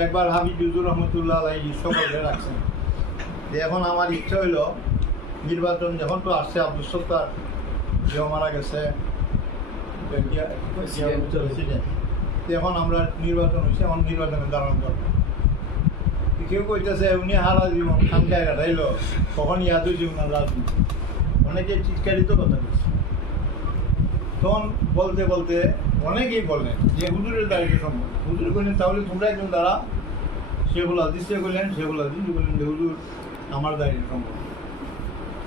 একবার হাবিব হুজুর রহমতুল্লাহ আলাইহি সকলে রাখছেন। এখন আমার ইচ্ছা হইল নির্বাচন যখন তো আসছে, আব্দুল সত্তার যেও মারা গেছে, এখন আমরা নির্বাচন হয়েছে, এখন নির্বাচনে দাঁড়ানো দরকার। কেউ কইতেছে উনি হারা জীবন খানকায় কাটাইল, কখন ইয়াদ হয়েছে উনার রাজনীতি, অনেকে চিৎকারিত কথা বলছে। তখন বলতে বলতে অনেকেই বললেন যে হুজুরের দাঁড়িয়ে সম্ভব। হুজুর বললেন তাহলে তোমরা একজন দাঁড়া। শেখুল হাদিস কইলেন, শেখুল হাদিস বললেন যে হুজুর আমার দাঁড়িয়ে সম্ভব।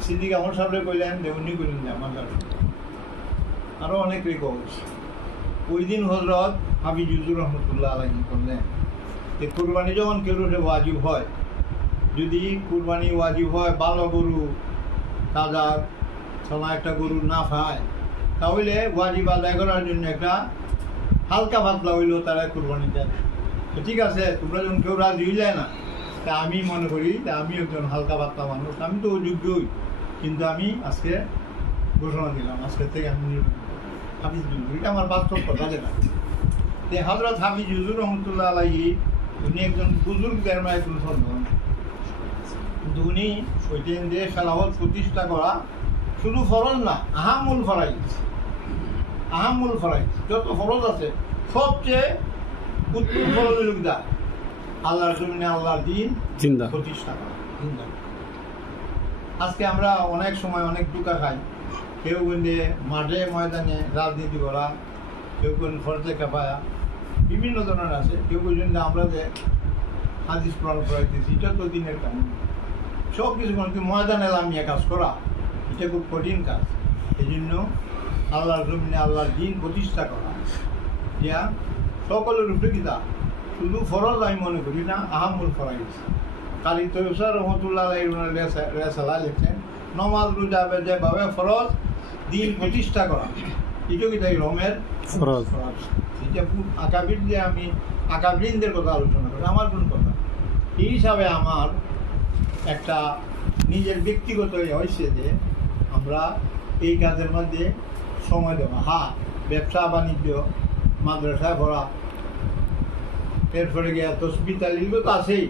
সিদ্দিক আমর সাহেব কইলেন যে উনি কইলেন যে আমার দাঁড়িয়ে। আরও অনেক রেকর্ড। ওই দিন হজরত হাবিব হুজুর রহমতুল্লাহ আলাইহি করলেন যে কুরবানি যখন কেউ ওয়াজিব হয়, যদি কুরবানি ওয়াজিব হয়, ভালো গরু তাজা সোনা একটা গরু না পায়, তাহলে ওয়াজিব আদায় করার জন্য একটা হালকা পাতলা হইলেও তারা কুরবানি দেয়। তো ঠিক আছে, তোমরা যখন কেউ রাজি হয়ে যায় না, তা আমি মনে করি যে আমি একজন হালকা পাতলা মানুষ, আমি তো অযোগ্যই, কিন্তু আমি আজকে ঘোষণা দিলাম আজকের থেকে আমি হাফিজ হুজুর। এটা আমার বাস্তব কথা। যেটা যে হজরত হাফিজ হুজুর রহমতুল্লাহ আলাইহি, উনি একজন বুজুর্গদের একজন সন্তান, কিন্তু উনি ওইদিন যে খেলাফত প্রতিষ্ঠা করা শুধু ফরজ না, আহামুল ফরাইজ, আহামুল ফরাইজ যত ফরজ আছে সবচেয়ে উত্তম ফরজ লোকদা আল্লাহর জমিনে আল্লাহর দিন জিন্দা প্রতিষ্ঠা করা, জিন্দা। আজকে আমরা অনেক সময় অনেক দুকা খাই, কেউ বললে মাঠে ময়দানে রাজনীতি করা, কেউ বলেন ফরজে কাফায়া, বিভিন্ন ধরনের আছে। কেউ বলছেন যে আমরা যে হাদিস প্রমাণ করাইতেছি, এটা তো দিনের কাজ। সব কিছু ময়দানে লামিয়ে কাজ করা এটা খুব কঠিন কাজ। এই জন্য আল্লাহর জমিনে আল্লাহর দিন প্রতিষ্ঠা করা যা সকলের উপরে কিতা শুধু ফরজ আমি মনে করি না, আহামুল ফরাইজ। কালী তৈয়ব রহমতুল্লাহ রেসালা লিখছেন নমাজ রোজা যেভাবে ফরজ, দিন প্রতিষ্ঠা করা এটা কিতা রমের ফরজ। এটা আকাবির যে আমি আকাবিনদের কথা আলোচনা করি, আমার কোন কথা এই হিসাবে আমার একটা নিজের ব্যক্তিগত হয়েছে যে আমরা এই কাজের মধ্যে সময় দেওয়া। হ্যাঁ, ব্যবসা বাণিজ্য, মাদ্রাসায় পড়া, এরপরে গিয়া তসবিহ তালিম তো আছেই,